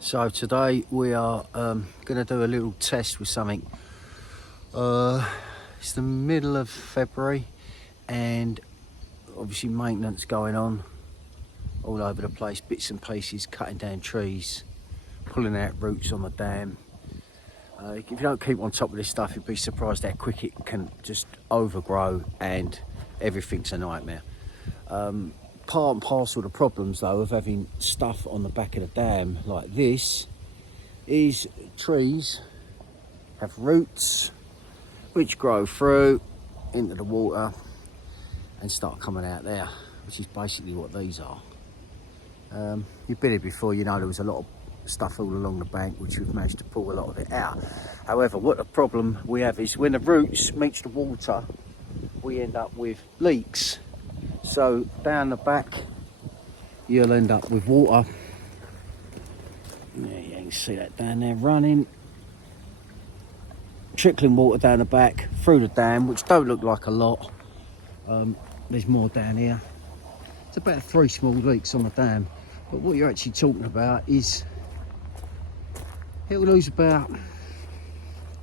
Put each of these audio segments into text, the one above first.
So today we are going to do a little test with something. It's the middle of February and obviously maintenance going on all over the place, bits and pieces, cutting down trees, pulling out roots on the dam. If you don't keep on top of this stuff, you'd be surprised how quick it can just overgrow and everything's a nightmare. Part and parcel of the problems though of having stuff on the back of the dam like this is trees have roots which grow through into the water and start coming out there, which is basically what these are. You've been here before, you know there was a lot of stuff all along the bank which we've managed to pull a lot of it out. However, what the problem we have is when the roots meet the water, we end up with leaks. So down the back you'll end up with water. Yeah, you can see that down there running, trickling water down the back through the dam, which don't look like a lot. There's more down here. It's about 3 small leaks on the dam, but what you're actually talking about is it'll lose about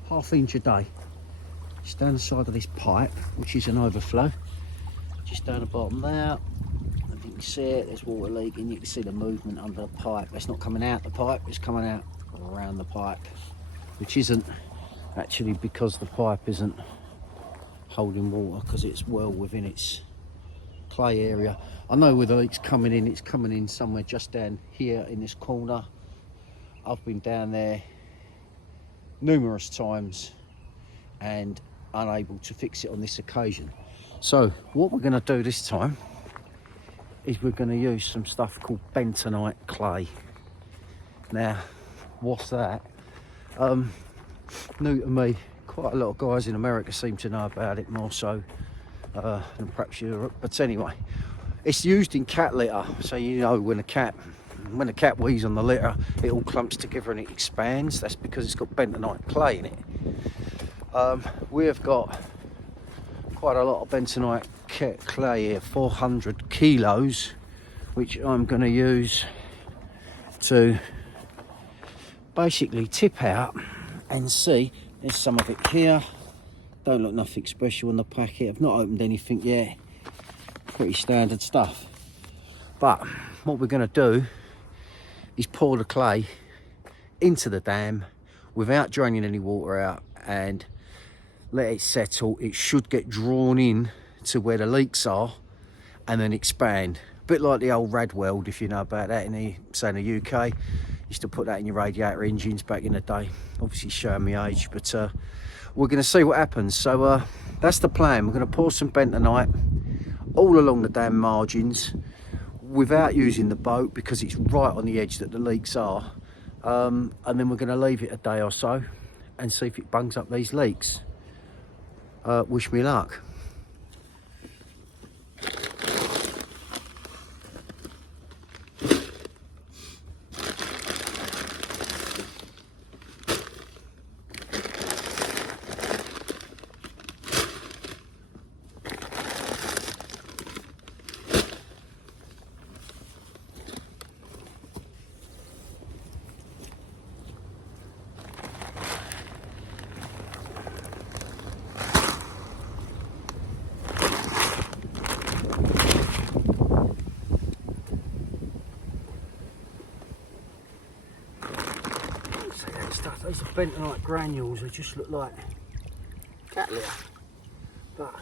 ½ inch a day. Just down the side of this pipe, which is an overflow. Just down the bottom there, if you can see it, there's water leaking. You can see the movement under the pipe. It's not coming out the pipe, it's coming out around the pipe, which isn't actually because the pipe isn't holding water, because it's well within its clay area. I know where the leak's coming in, it's coming in somewhere just down here in this corner. I've been down there numerous times and unable to fix it on this occasion. So what we're going to do this time is we're going to use some stuff called Bentonite clay. Now, what's that? New to me. Quite a lot of guys in America seem to know about it more so than perhaps Europe. But anyway, it's used in cat litter. So you know when the cat wheezes on the litter, it all clumps together and it expands. That's because it's got bentonite clay in it. We have got quite a lot of bentonite clay here, 400 kilos, which I'm going to use to basically tip out and see. There's some of it here. Don't look nothing special in the packet. I've not opened anything yet. Pretty standard stuff. But what we're going to do is pour the clay into the dam without draining any water out and let it settle. It should get drawn in to where the leaks are and then expand. A bit like the old Radweld, if you know about that, in the UK. Used to put that in your radiator engines back in the day. Obviously showing me age, but we're going to see what happens. So that's the plan. We're going to pour some bentonite all along the dam margins without using the boat because it's right on the edge that the leaks are. And then we're going to leave it a day or so and see if it bungs up these leaks. Wish me luck. These are bentonite granules, they just look like cat litter, but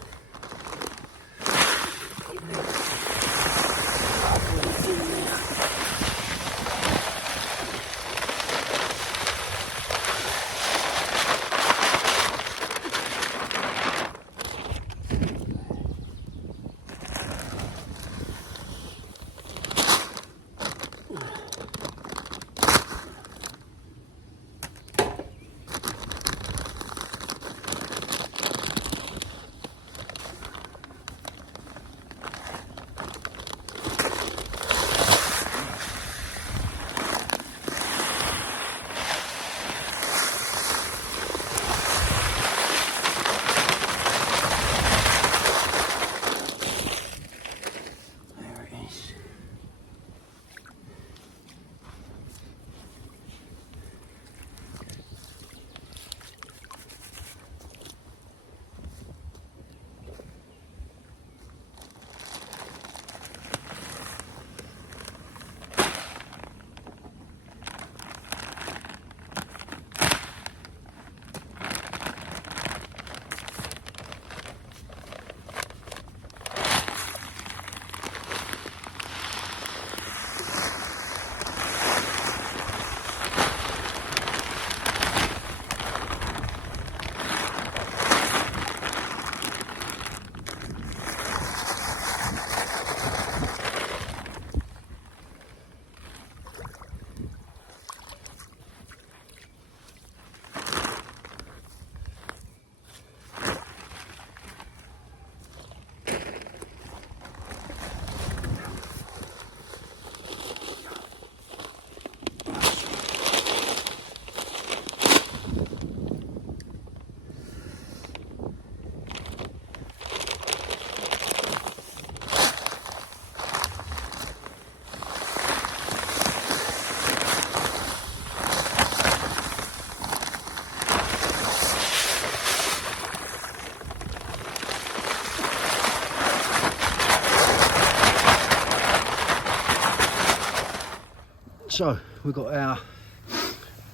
So we've got our,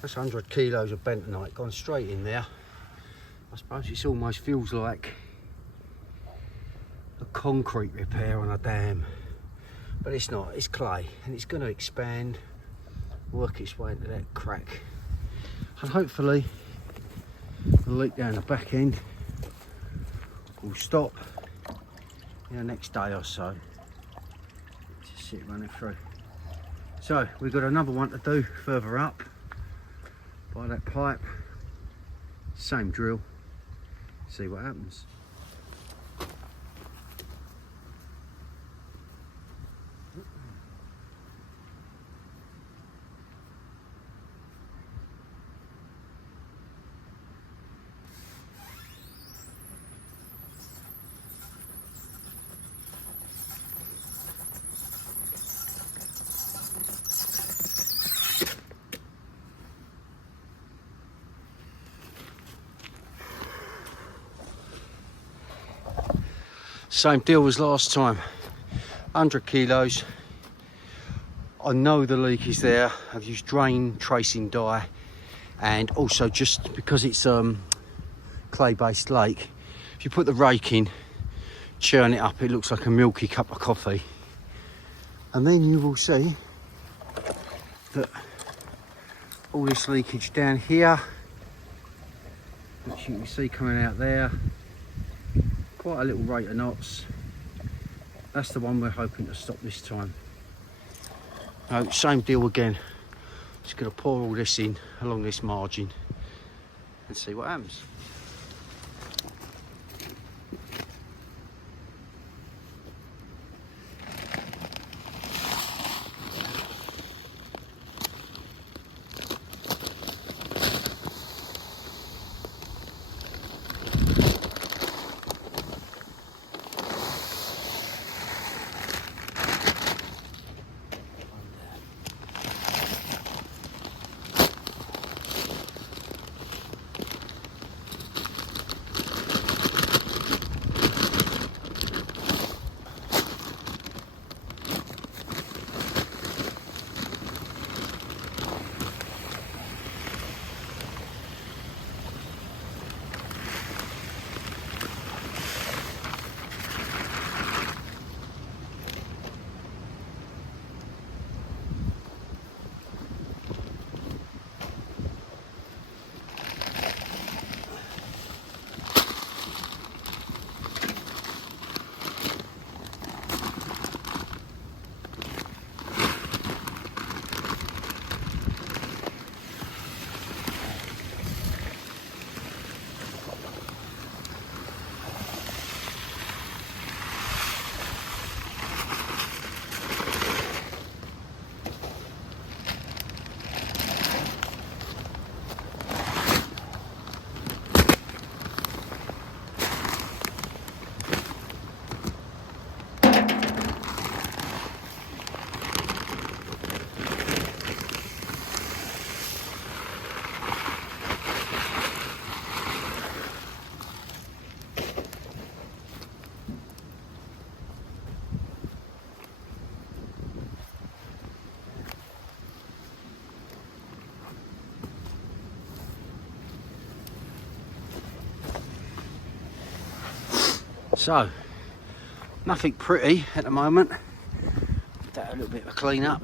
that's 100 kilos of bentonite gone straight in there. I suppose it almost feels like a concrete repair on a dam, but it's not, it's clay, and it's going to expand, work its way into that crack, and hopefully the leak down the back end will stop in the next day or so. Just see it running through. So we've got another one to do further up by that pipe, same drill, see what happens. Same deal as last time, 100 kilos. I know the leak is there. I've used drain tracing dye, and also just because it's clay based lake, if you put the rake in, churn it up, it looks like a milky cup of coffee, and then you will see that all this leakage down here, which you can see coming out there, quite a little rate of knots. That's the one we're hoping to stop this time. Same deal again. Just going to pour all this in along this margin and see what happens. So, nothing pretty at the moment. Give that a little bit of a clean up.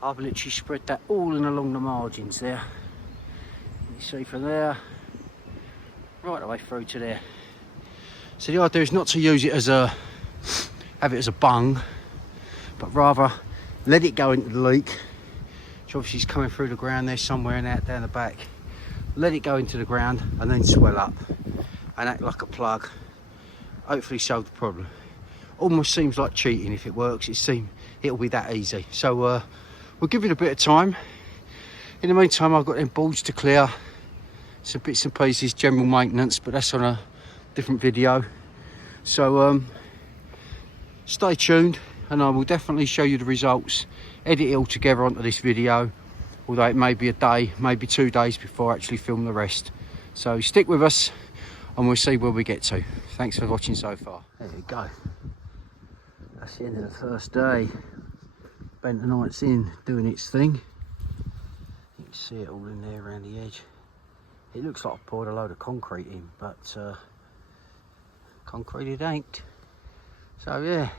I've literally spread that all in along the margins there. You see from there, right the way through to there. So the idea is not to use it as have it as a bung, but rather let it go into the leak, which obviously is coming through the ground there somewhere and out down the back. Let it go into the ground and then swell up and act like a plug. Hopefully solve the problem. Almost seems like cheating if it works. It'll be that easy. So we'll give it a bit of time. In the meantime, I've got them boards to clear, some bits and pieces, general maintenance, but that's on a different video. So stay tuned, and I will definitely show you the results, edit it all together onto this video, although it may be a day, maybe 2 days before I actually film the rest. So stick with us and we'll see where we get to. Thanks for watching so far. There you go. That's the end of the first day. bentonite's in doing its thing. You can see it all in there around the edge. It looks like I've poured a load of concrete in, but concrete it ain't. So yeah,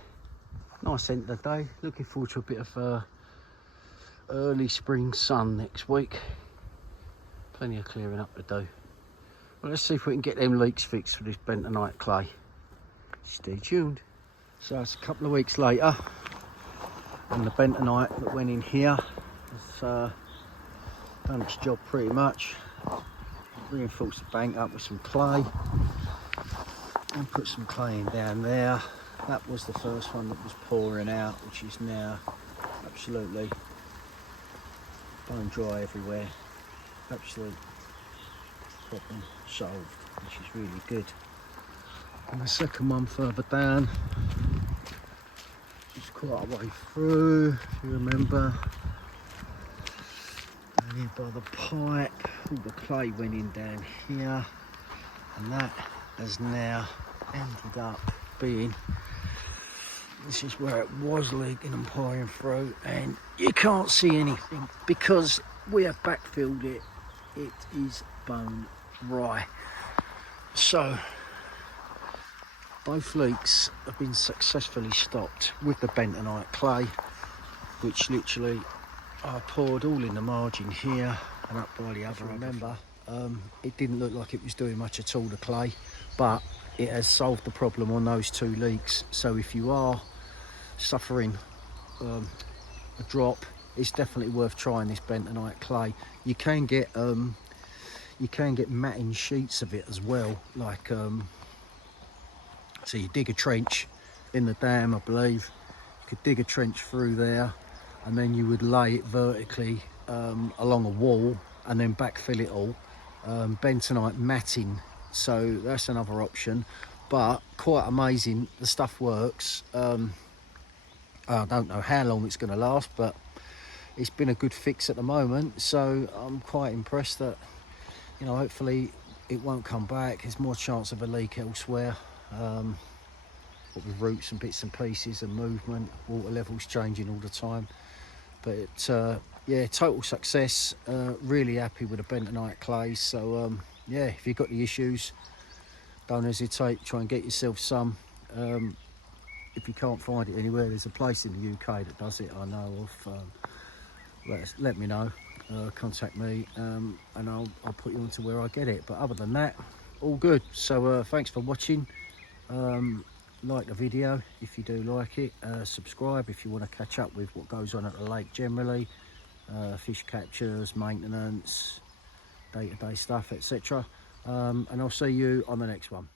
nice end of the day. Looking forward to a bit of early spring sun next week. Plenty of clearing up to do. Well, let's see if we can get them leaks fixed for this bentonite clay. Stay tuned. So it's a couple of weeks later, and the bentonite that went in here has done its job pretty much. Reinforced the bank up with some clay and put some clay in down there. That was the first one that was pouring out, which is now absolutely bone dry everywhere. Absolute problem solved, which is really good. And the second one further down, it's quite a way through, if you remember. And here by the pipe, all the clay went in down here, and that has now ended up being, this is where it was leaking and pouring through, and you can't see anything because we have backfilled it. It is bone dry. So both leaks have been successfully stopped with the bentonite clay, which literally I poured all in the margin here and up by the other. Remember, it didn't look like it was doing much at all, the clay, but it has solved the problem on those two leaks. So if you are suffering a drop, it's definitely worth trying this bentonite clay. You can get matting sheets of it as well, like so you dig a trench in the dam, I believe. You could dig a trench through there, and then you would lay it vertically along a wall and then backfill it all. Bentonite matting, so that's another option. But quite amazing, the stuff works. I don't know how long it's going to last, but it's been a good fix at the moment, so I'm quite impressed that, you know, hopefully it won't come back. There's more chance of a leak elsewhere, but with roots and bits and pieces and movement, water levels changing all the time. But yeah, total success. Really happy with the bentonite clay. So yeah, if you've got the issues, don't hesitate, try and get yourself some. If you can't find it anywhere, there's a place in the UK that does it, I know of. Let me know, contact me, and I'll put you onto where I get it. But other than that, all good. So thanks for watching. Like the video if you do like it. Subscribe if you want to catch up with what goes on at the lake generally, fish captures, maintenance, day-to-day stuff, etc. And I'll see you on the next one.